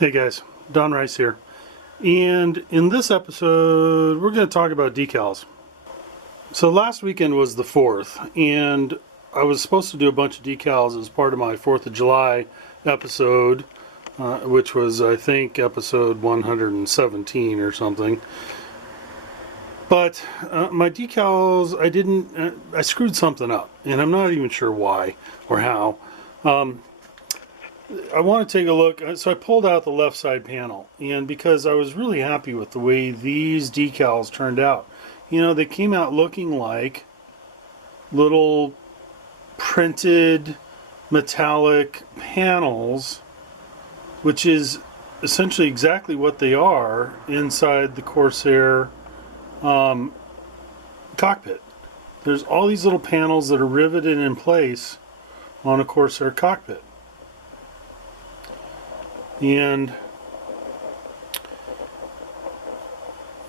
Hey guys, Don Rice here. And in this episode, we're going to talk about decals. So last weekend was the 4th, and I was supposed to do a bunch of decals as part of my 4th of July episode, which was, I think, episode 117 or something. But my decals, I screwed something up, and I'm not even sure why or how. I want to take a look. So I pulled out the left side panel, and because I was really happy with the way these decals turned out. You know, they came out looking like little printed metallic panels, which is essentially exactly what they are inside the Corsair cockpit. There's all these little panels that are riveted in place on a Corsair cockpit. And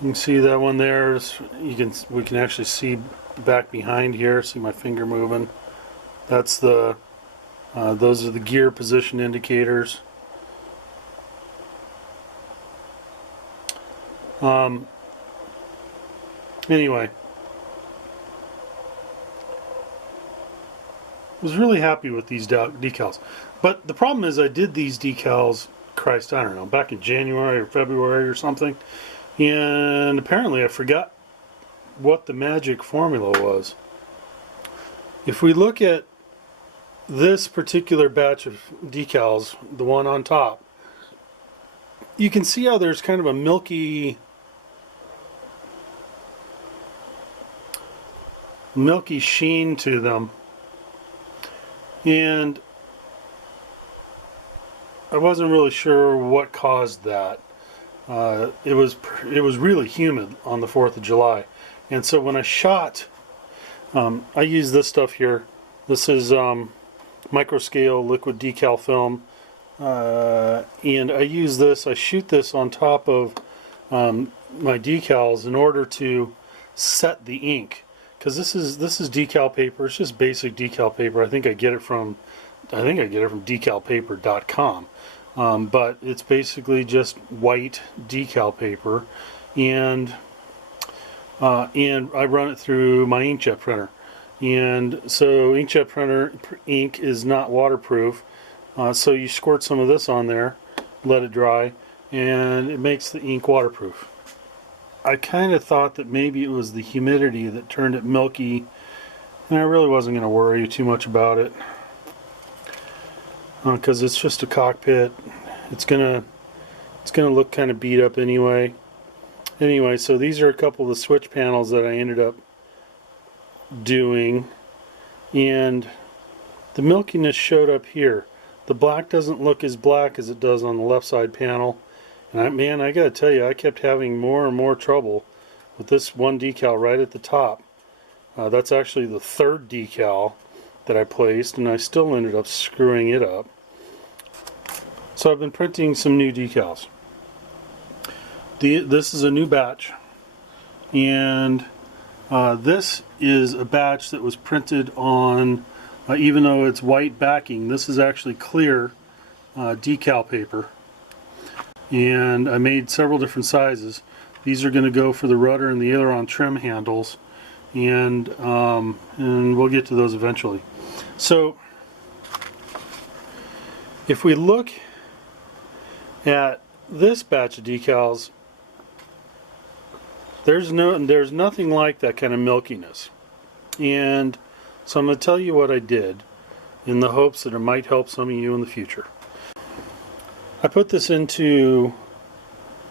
you can see that one there. We can actually see back behind here. See my finger moving. That's the those are the gear position indicators. Anyway, I was really happy with these decals. But the problem is I did these decals, Christ, I don't know, back in January or February or something. And apparently I forgot what the magic formula was. If we look at this particular batch of decals, the one on top, you can see how there's kind of a milky sheen to them. And I wasn't really sure what caused that. It was really humid on the 4th of July, and so when I shot, I use this stuff here. This is micro scale liquid decal film, and I use this. I shoot this on top of my decals in order to set the ink, because this is decal paper. It's just basic decal paper. I think I get it from decalpaper.com. But it's basically just white decal paper, and I run it through my inkjet printer. And so inkjet printer ink is not waterproof, so you squirt some of this on there, let it dry, and it makes the ink waterproof. I kind of thought that maybe it was the humidity that turned it milky, and I really wasn't going to worry too much about it. Because it's just a cockpit. It's gonna look kind of beat up anyway. Anyway, so these are a couple of the switch panels that I ended up doing, and the milkiness showed up here. The black doesn't look as black as it does on the left side panel, and I gotta tell you, I kept having more and more trouble with this one decal right at the top. That's actually the third decal that I placed, and I still ended up screwing it up. So I've been printing some new decals. This is a new batch, and this is a batch that was printed on, even though it's white backing, this is actually clear decal paper. And I made several different sizes. These are going to go for the rudder and the aileron trim handles, and we'll get to those eventually. So if we look at this batch of decals, there's nothing like that kind of milkiness. And so I'm going to tell you what I did in the hopes that it might help some of you in the future. I put this into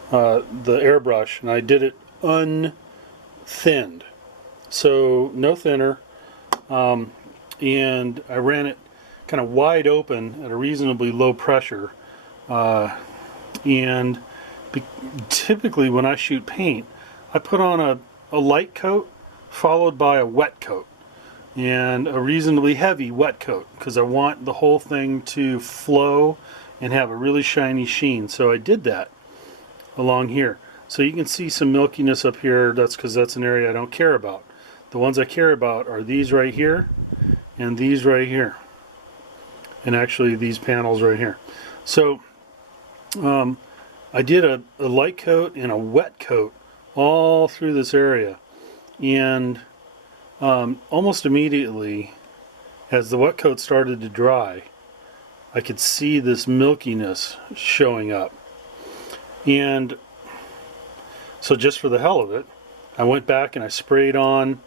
the airbrush, and I did it unthinned, so no thinner, and I ran it kind of wide open at a reasonably low pressure, and typically when I shoot paint, I put on a light coat followed by a wet coat, and a reasonably heavy wet coat, because I want the whole thing to flow and have a really shiny sheen. So I did that along here. So you can see some milkiness up here. That's because that's an area I don't care about. The ones I care about are these right here and these right here, and actually these panels right here. So I did a light coat and a wet coat all through this area, and almost immediately as the wet coat started to dry, I could see this milkiness showing up. And so just for the hell of it, I went back and I sprayed on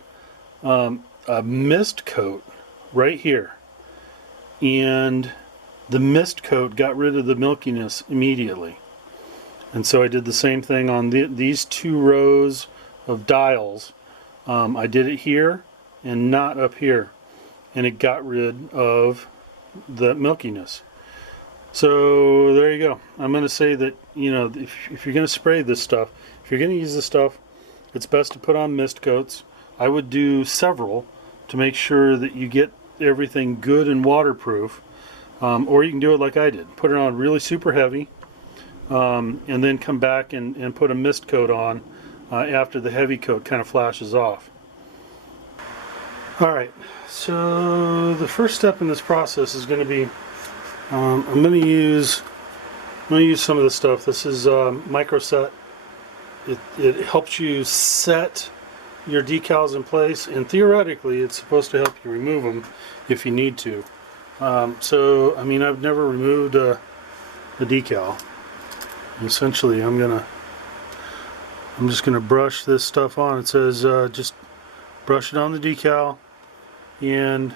a mist coat right here, and the mist coat got rid of the milkiness immediately. And so I did the same thing on these 2 rows of dials. I did it here and not up here, and it got rid of the milkiness. So there you go. I'm going to say that, you know, if you're going to spray this stuff, if you're going to use this stuff, it's best to put on mist coats. I would do several to make sure that you get everything good and waterproof. Or you can do it like I did. Put it on really super heavy, and then come back and put a mist coat on after the heavy coat kind of flashes off. Alright, so the first step in this process is going to be, I'm going to use some of this stuff. This is micro set. It helps you set your decals in place, and theoretically it's supposed to help you remove them if you need to. So I mean, I've never removed a decal. Essentially I'm just gonna brush this stuff on. It says just brush it on the decal and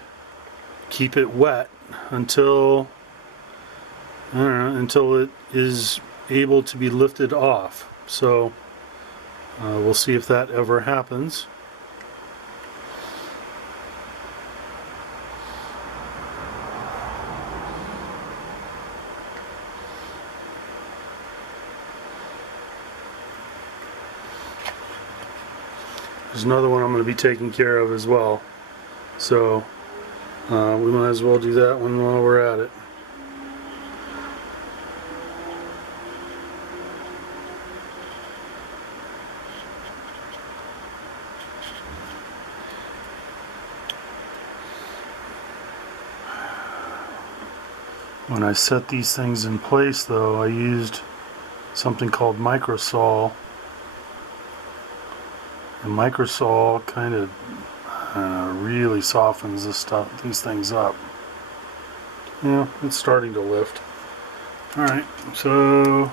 keep it wet until, I don't know, until it is able to be lifted off. So we'll see if that ever happens. There's another one I'm going to be taking care of as well. So we might as well do that one while we're at it. When I set these things in place, though, I used something called microsol. And microsol kind of really softens these things up. Yeah, it's starting to lift. Alright, so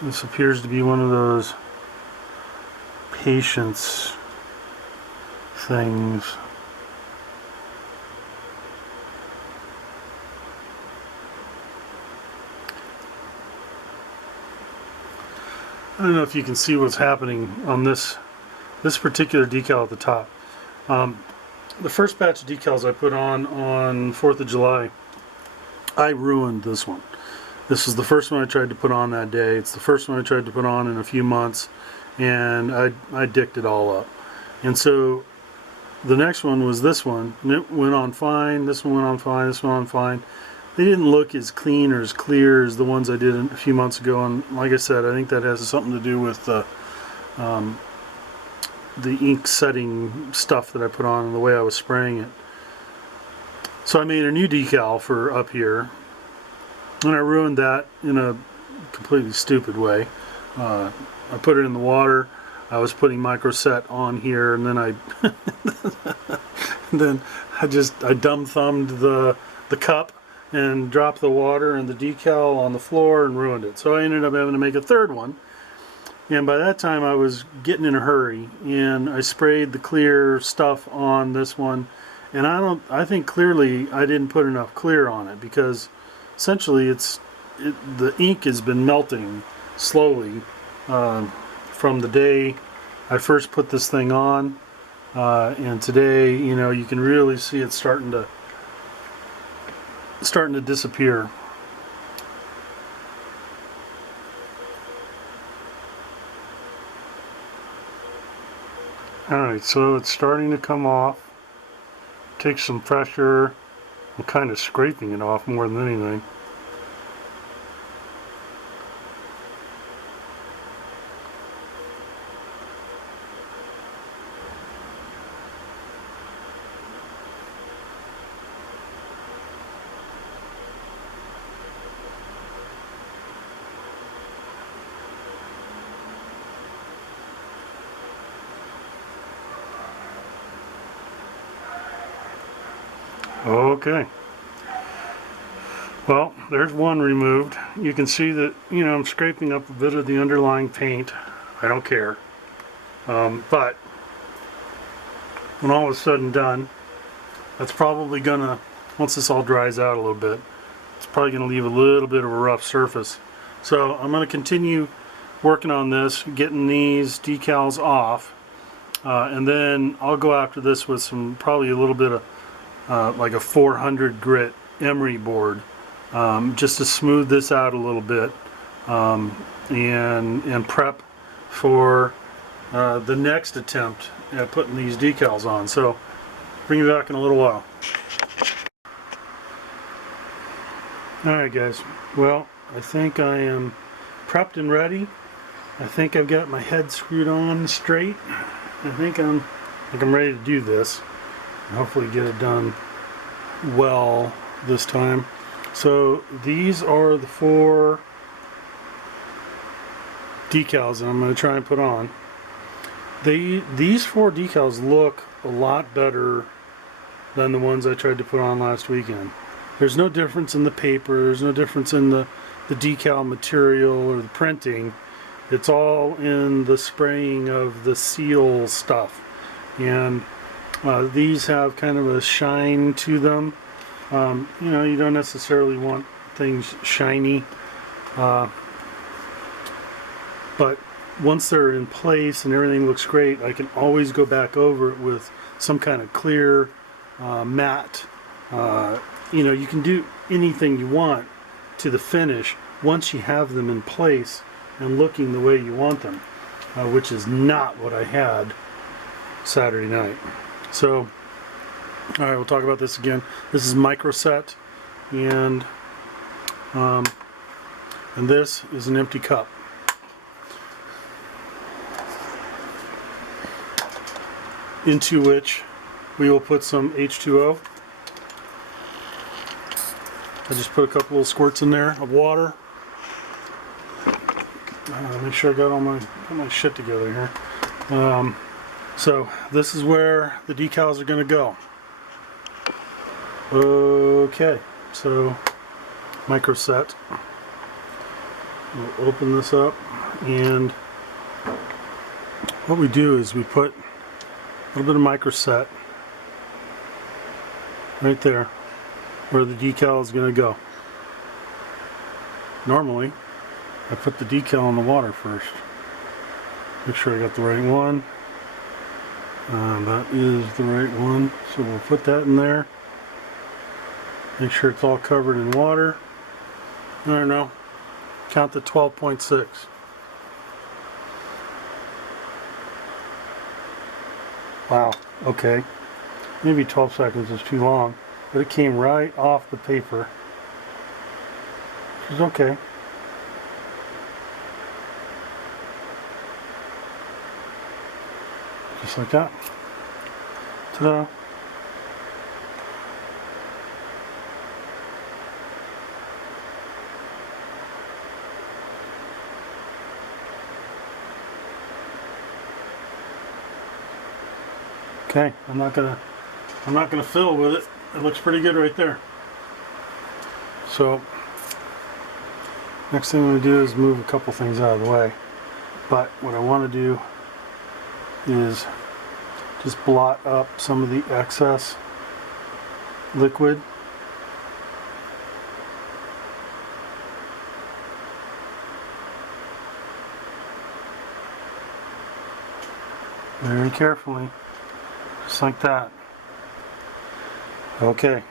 this appears to be one of those patience things. I don't know if you can see what's happening on this particular decal at the top. The first batch of decals I put on 4th of July, I ruined this one. This was the first one I tried to put on that day. It's the first one I tried to put on in a few months, and I dicked it all up. And so the next one was this one, and it went on fine. This one went on fine. This one went on fine. They didn't look as clean or as clear as the ones I did a few months ago, and like I said, I think that has something to do with the ink setting stuff that I put on and the way I was spraying it. So I made a new decal for up here, and I ruined that in a completely stupid way. I put it in the water. I was putting microset on here, and then I I dumb thumbed the cup and dropped the water and the decal on the floor and ruined it. So I ended up having to make a third one. And by that time I was getting in a hurry, and I sprayed the clear stuff on this one. And I think clearly I didn't put enough clear on it, because essentially the ink has been melting slowly from the day I first put this thing on, and today, you know, you can really see it starting to disappear. Alright, so it's starting to come off. Takes some pressure. I'm kind of scraping it off more than anything. Okay. Well, there's one removed. You can see that, you know, I'm scraping up a bit of the underlying paint. I don't care. But when all is said and done, that's probably gonna, once this all dries out a little bit, it's probably gonna leave a little bit of a rough surface. So I'm gonna continue working on this, getting these decals off, and then I'll go after this with some, probably a little bit of like a 400 grit emery board, just to smooth this out a little bit, and prep for the next attempt at putting these decals on. So bring you back in a little while. Alright guys, well, I think I am prepped and ready. I think I've got my head screwed on straight. I think I'm ready to do this and hopefully get it done well this time. So these are the 4 decals that I'm going to try and put on. These 4 decals look a lot better than the ones I tried to put on last weekend. There's no difference in the paper, there's no difference in the decal material or the printing. It's all in the spraying of the seal stuff. And these have kind of a shine to them. You know, you don't necessarily want things shiny, but once they're in place and everything looks great, I can always go back over it with some kind of clear matte. You know, you can do anything you want to the finish once you have them in place and looking the way you want them, which is not what I had Saturday night. So alright, we'll talk about this again. This is microset, and this is an empty cup. Into which we will put some H2O. I just put a couple little squirts in there of water. Make sure I got my shit together here. So this is where the decals are going to go. Okay, so microset. We'll open this up, and what we do is we put a little bit of microset right there where the decal is going to go. Normally, I put the decal in the water first. Make sure I got the right one. That is the right one. So we'll put that in there. Make sure it's all covered in water. I don't know. Count to 12.6. Wow, okay. Maybe 12 seconds is too long, but it came right off the paper, which is okay. Just like that. Ta-da. Okay, I'm not gonna fiddle with it. It looks pretty good right there. So next thing I'm gonna do is move a couple things out of the way. But what I want to do is just blot up some of the excess liquid. Very carefully. Just like that. Okay,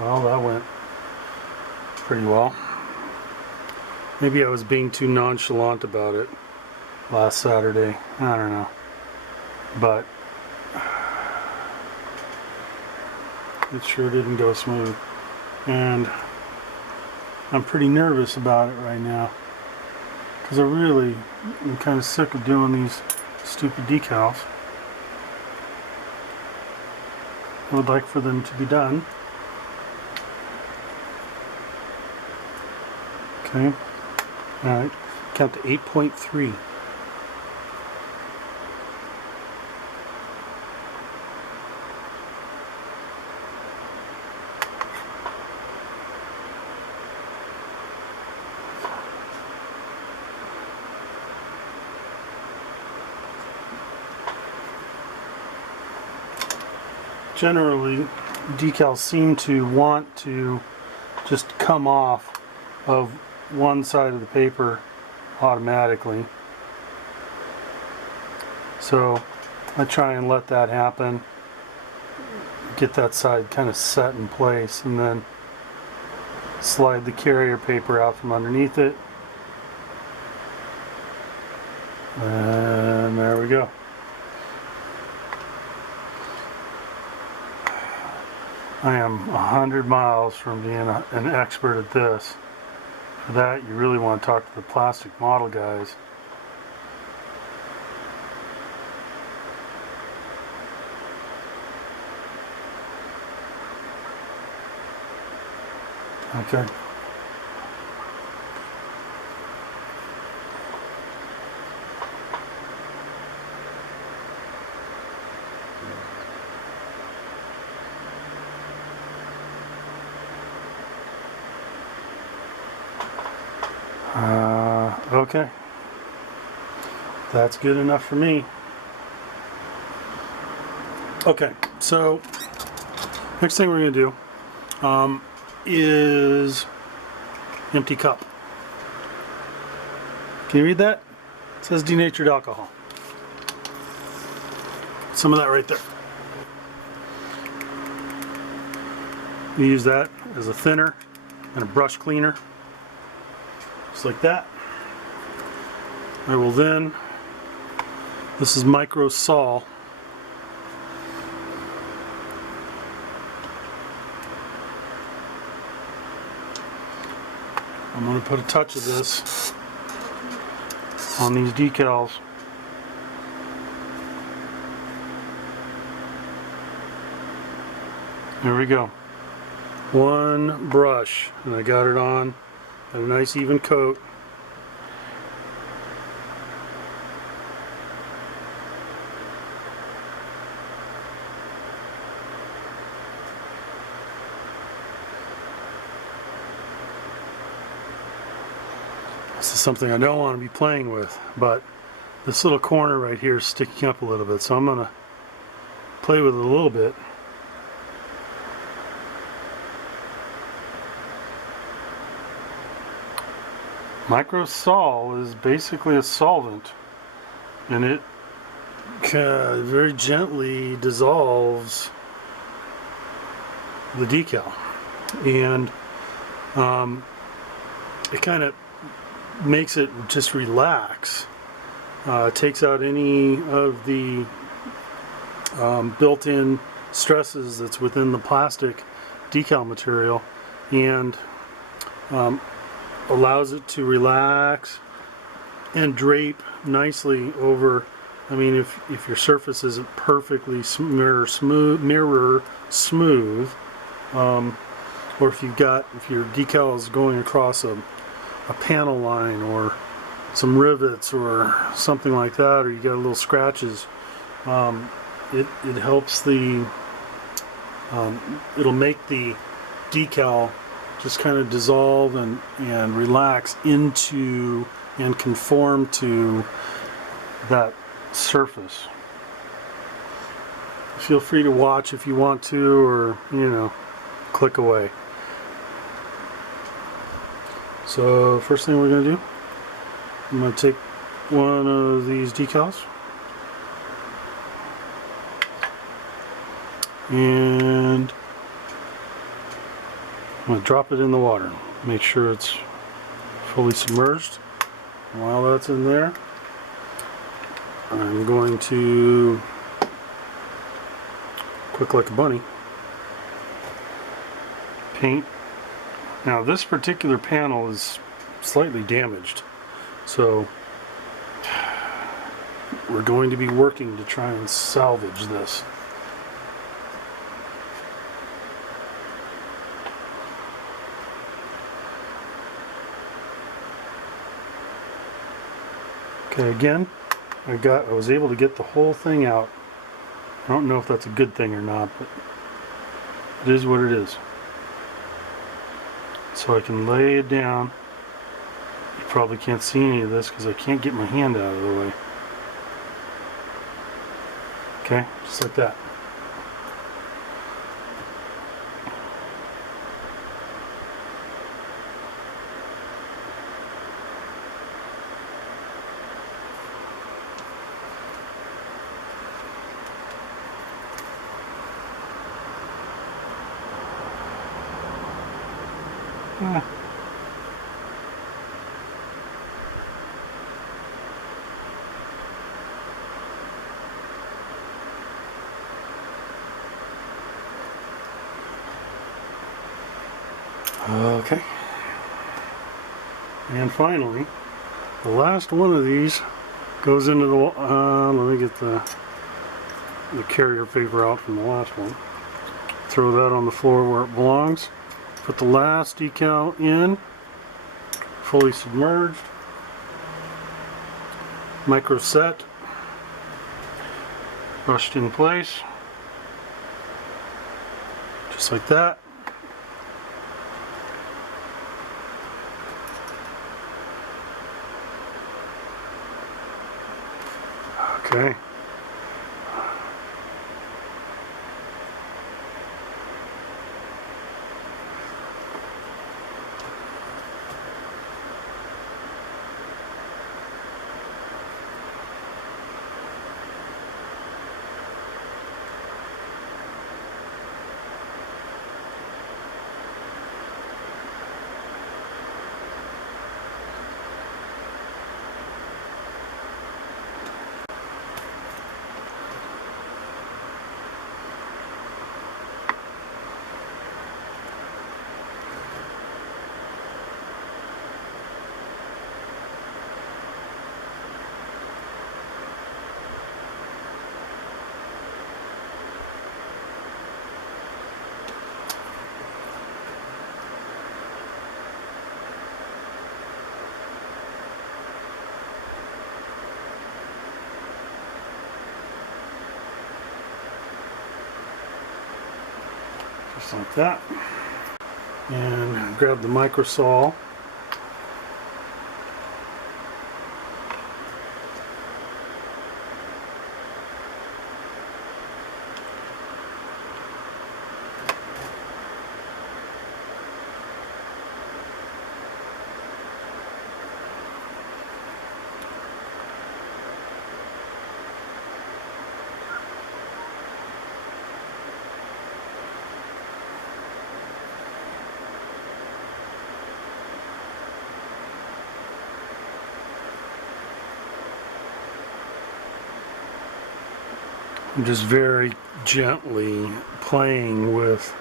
well, that went pretty well. Maybe I was being too nonchalant about it last Saturday. I don't know. But it sure didn't go smooth. And I'm pretty nervous about it right now, because I really am kind of sick of doing these stupid decals. I would like for them to be done. Okay. Alright. Count to 8.3. generally decals seem to want to just come off of one side of the paper automatically. So I try and let that happen, get that side kind of set in place, and then slide the carrier paper out from underneath it. And there we go. I am 100 miles from being an expert at this. For that, you really want to talk to the plastic model guys. Okay. Okay. That's good enough for me. Okay, so next thing we're going to do is empty cup. Can you read that? It says denatured alcohol. Some of that right there. You use that as a thinner and a brush cleaner. Just like that. I will then, this is micro sol. I'm going to put a touch of this on these decals. There we go. One brush, and I got it on at a nice even coat. This is something I don't want to be playing with, but this little corner right here is sticking up a little bit, so I'm going to play with it a little bit. Micro sol is basically a solvent, and it very gently dissolves the decal, and it kind of makes it just relax. Takes out any of the built-in stresses that's within the plastic decal material, and allows it to relax and drape nicely over. I mean, if your surface isn't perfectly mirror smooth, or if your decal is going across a panel line or some rivets or something like that, or you got little scratches, it helps the it'll make the decal just kind of dissolve and relax into and conform to that surface. Feel free to watch if you want to, or click away. So first thing we're going to do, I'm going to take one of these decals and I'm going to drop it in the water. Make sure it's fully submerged. While that's in there, I'm going to, quick like a bunny, paint. Now this particular panel is slightly damaged, so we're going to be working to try and salvage this. Okay, again, I was able to get the whole thing out. I don't know if that's a good thing or not, but it is what it is. So I can lay it down. You probably can't see any of this because I can't get my hand out of the way. Okay, just like that. Okay. And finally, the last one of these goes into the, let me get the carrier paper out from the last one. Throw that on the floor where it belongs. Put the last decal in, fully submerged. Micro set, brushed in place, just like that. Okay. Just like that. And grab the micro saw. I'm just very gently playing with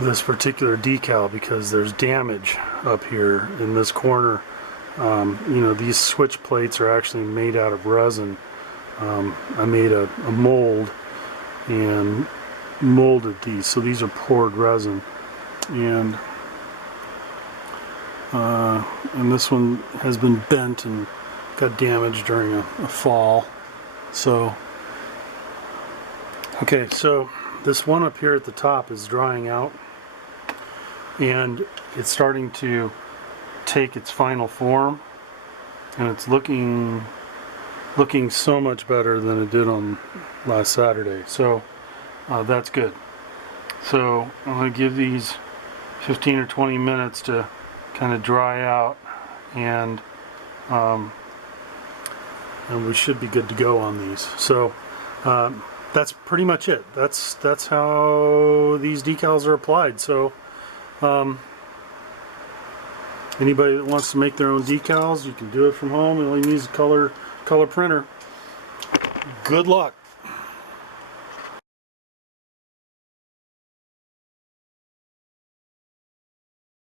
this particular decal because there's damage up here in this corner. You know, these switch plates are actually made out of resin. I made a mold and molded these, so these are poured resin, and this one has been bent and got damaged during a fall. So okay, so this one up here at the top is drying out and it's starting to take its final form, and it's looking so much better than it did on last Saturday. So that's good. So I'm going to give these 15 or 20 minutes to kind of dry out, and we should be good to go on these. So that's pretty much it. That's how these decals are applied. So anybody that wants to make their own decals, you can do it from home. You only need a color printer. Good luck.